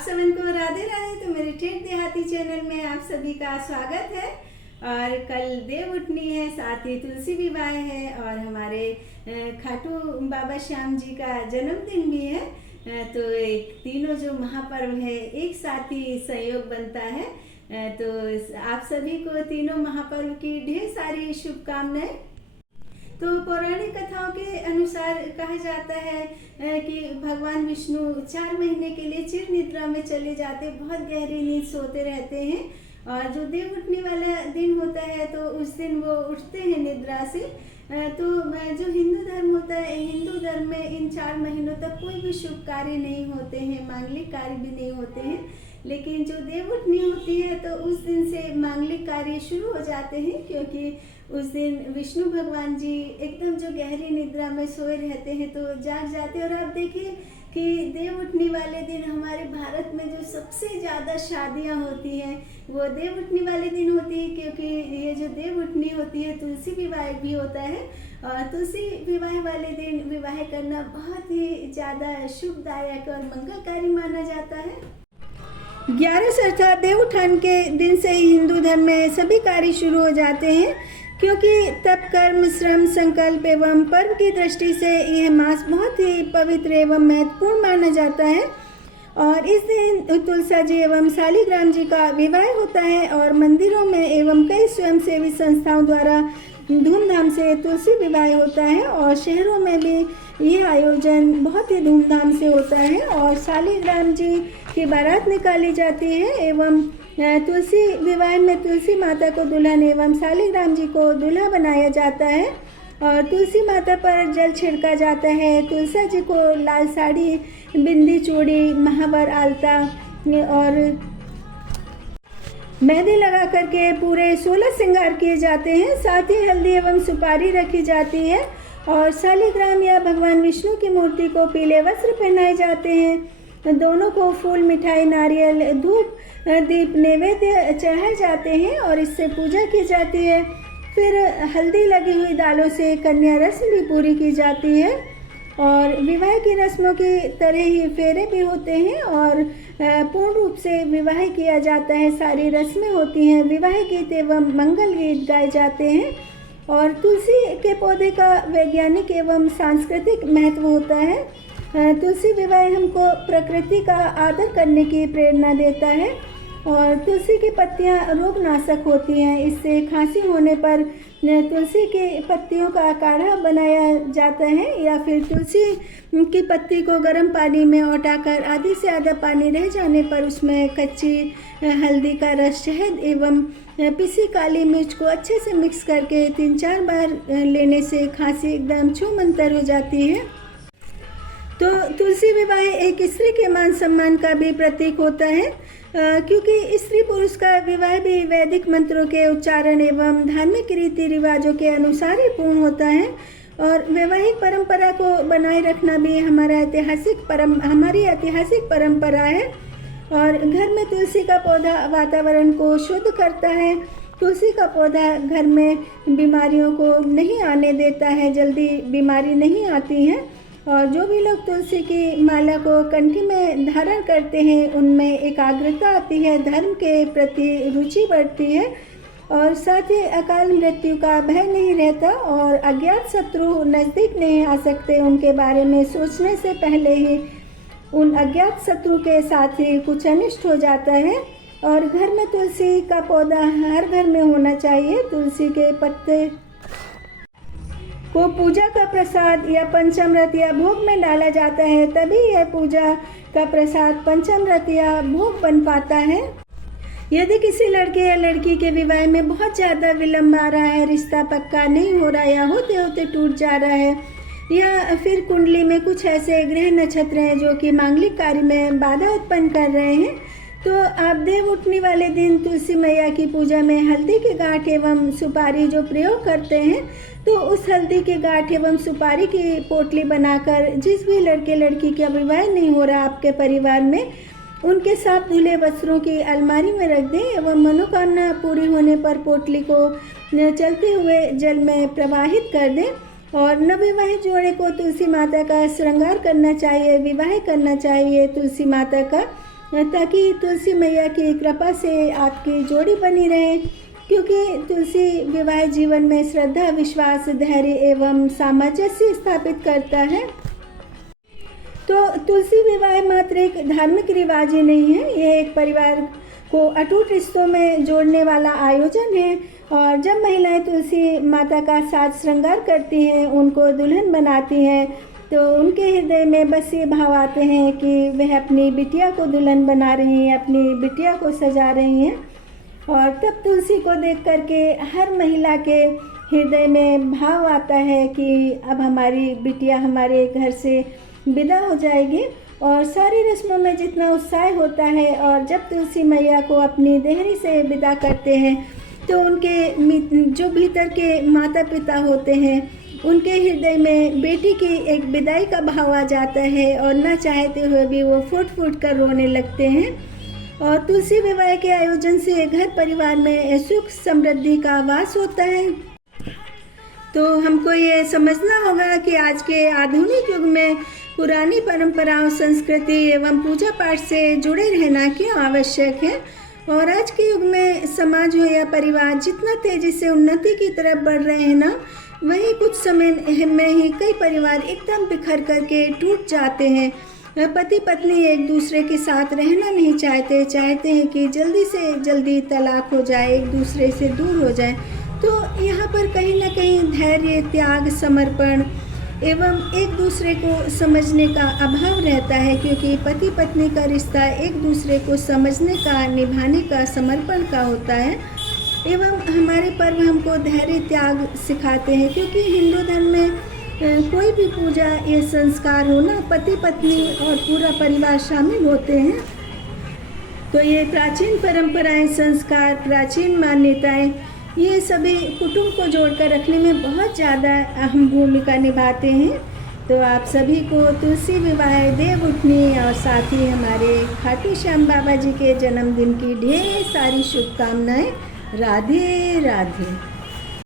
आप सबन को राधे राधे। तो मेरे ठेठ देहाती चैनल में आप सभी का स्वागत है। और कल देव उठनी है, साथ ही तुलसी विवाह है और हमारे खाटू बाबा श्याम जी का जन्मदिन भी है। तो एक तीनों जो महापर्व है एक साथ ही संयोग बनता है। तो आप सभी को तीनों महापर्व की ढेर सारी शुभकामनाएं। तो पौराणिक कथाओं के अनुसार कहा जाता है कि भगवान विष्णु 4 महीने के लिए चिर निद्रा में चले जाते, बहुत गहरी नींद सोते रहते हैं। और जो देव उठने वाला दिन होता है तो उस दिन वो उठते हैं निद्रा से। तो जो हिंदू धर्म होता है, हिंदू धर्म में इन 4 महीनों तक कोई भी शुभ कार्य नहीं होते हैं, मांगलिक कार्य भी नहीं होते हैं। लेकिन जो देव उठनी होती है तो उस दिन से मांगलिक कार्य शुरू हो जाते हैं, क्योंकि उस दिन विष्णु भगवान जी एकदम जो गहरी निद्रा में सोए रहते हैं तो जाग जाते हैं। और आप देखिए कि देव उठनी वाले दिन हमारे भारत में जो सबसे ज़्यादा शादियां होती हैं वो देव उठनी वाले दिन होती है, क्योंकि ये जो देव उठनी होती है तुलसी विवाह भी होता है। और तुलसी विवाह वाले दिन विवाह करना बहुत ही ज़्यादा शुभदायक और मंगलकारी माना जाता है। 11 अर्थात देव उठान के दिन से ही हिंदू धर्म में सभी कार्य शुरू हो जाते हैं, क्योंकि तप, कर्म, श्रम, संकल्प एवं पर्व की दृष्टि से यह मास बहुत ही पवित्र एवं महत्वपूर्ण माना जाता है। और इस दिन तुलसा जी एवं शालिग्राम जी का विवाह होता है और मंदिरों में एवं कई स्वयंसेवी संस्थाओं द्वारा धूमधाम से तुलसी विवाह होता है। और शहरों में भी ये आयोजन बहुत ही धूमधाम से होता है और शालिग्राम जी की बारात निकाली जाती है एवं तुलसी विवाह में तुलसी माता को दुल्हन एवं शालिग्राम जी को दूल्हा बनाया जाता है। और तुलसी माता पर जल छिड़का जाता है। तुलसा जी को लाल साड़ी, बिंदी, चूड़ी, महावर, आलता और मेहंदी लगा करके पूरे 16 श्रृंगार किए जाते हैं। साथ ही हल्दी एवं सुपारी रखी जाती है और शालिग्राम या भगवान विष्णु की मूर्ति को पीले वस्त्र पहनाए जाते हैं। दोनों को फूल, मिठाई, नारियल, धूप, दीप, नैवेद्य चढ़ाए जाते हैं और इससे पूजा की जाती है। फिर हल्दी लगी हुई दालों से कन्या रस्म भी पूरी की जाती है। और विवाह की रस्मों की तरह ही फेरे भी होते हैं और पूर्ण रूप से विवाह किया जाता है। सारी रस्में होती हैं, विवाह गीत एवं मंगल गीत गाए जाते हैं। और तुलसी के पौधे का वैज्ञानिक एवं सांस्कृतिक महत्व होता है। तुलसी विवाह हमको प्रकृति का आदर करने की प्रेरणा देता है। और तुलसी की पत्तियां रोगनाशक होती हैं, इससे खांसी होने पर तुलसी की पत्तियों का काढ़ा बनाया जाता है या फिर तुलसी की पत्ती को गर्म पानी में औटाकर आधे से आधा पानी रह जाने पर उसमें कच्ची हल्दी का रस, शहद एवं पिसी काली मिर्च को अच्छे से मिक्स करके 3-4 बार लेने से खांसी एकदम छूमंतर हो जाती है। तो तुलसी विवाह एक स्त्री के मान सम्मान का भी प्रतीक होता है, क्योंकि स्त्री पुरुष का विवाह भी वैदिक मंत्रों के उच्चारण एवं धार्मिक रीति रिवाजों के अनुसार ही पूर्ण होता है। और वैवाहिक परंपरा को बनाए रखना भी हमारी ऐतिहासिक परंपरा है। और घर में तुलसी का पौधा वातावरण को शुद्ध करता है। तुलसी का पौधा घर में बीमारियों को नहीं आने देता है, जल्दी बीमारी नहीं आती है। और जो भी लोग तुलसी की माला को कंठी में धारण करते हैं उनमें एकाग्रता आती है, धर्म के प्रति रुचि बढ़ती है और साथ ही अकाल मृत्यु का भय नहीं रहता और अज्ञात शत्रु नज़दीक नहीं आ सकते। उनके बारे में सोचने से पहले ही उन अज्ञात शत्रु के साथ ही कुछ अनिष्ट हो जाता है। और घर में तुलसी का पौधा हर घर में होना चाहिए। तुलसी के पत्ते को पूजा का प्रसाद या पंचामृत या भोग में डाला जाता है, तभी यह पूजा का प्रसाद पंचामृत या भोग बन पाता है। यदि किसी लड़के या लड़की के विवाह में बहुत ज़्यादा विलम्ब आ रहा है, रिश्ता पक्का नहीं हो रहा या होते होते टूट जा रहा है, या फिर कुंडली में कुछ ऐसे ग्रह नक्षत्र हैं जो कि मांगलिक कार्य में बाधा उत्पन्न कर रहे हैं, तो आप देव उठने वाले दिन तुलसी मैया की पूजा में हल्दी के गांठ एवं सुपारी जो प्रयोग करते हैं, तो उस हल्दी के गांठ एवं सुपारी की पोटली बनाकर जिस भी लड़के लड़की का विवाह नहीं हो रहा आपके परिवार में, उनके साथ धुले वस्त्रों की अलमारी में रख दें एवं मनोकामना पूरी होने पर पोटली को चलते हुए जल में प्रवाहित कर दें। और नवविवाहित जोड़े को तुलसी माता का श्रृंगार करना चाहिए, विवाह करना चाहिए तुलसी माता का। ताकि तुलसी मैया की कृपा से आपकी जोड़ी बनी रहे, क्योंकि तुलसी विवाह जीवन में श्रद्धा, विश्वास, धैर्य एवं सामंजस्य स्थापित करता है। तो तुलसी विवाह मात्र एक धार्मिक रिवाज ही नहीं है, ये एक परिवार को अटूट रिश्तों में जोड़ने वाला आयोजन है। और जब महिलाएं तुलसी माता का साज श्रृंगार करती हैं, उनको दुल्हन बनाती हैं, तो उनके हृदय में बस ये भाव आते हैं कि वह अपनी बिटिया को दुल्हन बना रही हैं, अपनी बिटिया को सजा रही हैं। और तब तुलसी को देख करके हर महिला के हृदय में भाव आता है कि अब हमारी बिटिया हमारे घर से विदा हो जाएगी। और सारी रस्मों में जितना उत्साह होता है, और जब तुलसी मैया को अपनी देहरी से विदा करते हैं, तो उनके जो भीतर के माता पिता होते हैं, उनके हृदय में बेटी की एक विदाई का भाव आ जाता है, और न चाहते हुए भी वो फूट फूट कर रोने लगते हैं। और तुलसी विवाह के आयोजन से घर परिवार में सुख समृद्धि का वास होता है। तो हमको ये समझना होगा कि आज के आधुनिक युग में पुरानी परंपराओं, संस्कृति एवं पूजा पाठ से जुड़े रहना क्यों आवश्यक है। और आज के युग में समाज हो या परिवार जितना तेजी से उन्नति की तरफ बढ़ रहे हैं ना, वहीं कुछ समय में ही कई परिवार एकदम बिखर करके टूट जाते हैं। पति पत्नी एक दूसरे के साथ रहना नहीं चाहते हैं कि जल्दी से जल्दी तलाक हो जाए, एक दूसरे से दूर हो जाए। तो यहाँ पर कहीं ना कहीं धैर्य, त्याग, समर्पण एवं एक दूसरे को समझने का अभाव रहता है, क्योंकि पति पत्नी का रिश्ता एक दूसरे को समझने का, निभाने का, समर्पण का होता है। एवं हमारे पर्व हमको धैर्य, त्याग सिखाते हैं, क्योंकि हिंदू धर्म में कोई भी पूजा या संस्कार हो ना, पति पत्नी और पूरा परिवार शामिल होते हैं। तो ये प्राचीन परंपराएं, संस्कार, प्राचीन मान्यताएं, ये सभी कुटुंब को जोड़कर रखने में बहुत ज़्यादा अहम भूमिका निभाते हैं। तो आप सभी को तुलसी विवाह, देवउठनी और साथ ही हमारे खाटू श्याम बाबा जी के जन्मदिन की ढेर सारी शुभकामनाएं। राधे राधे।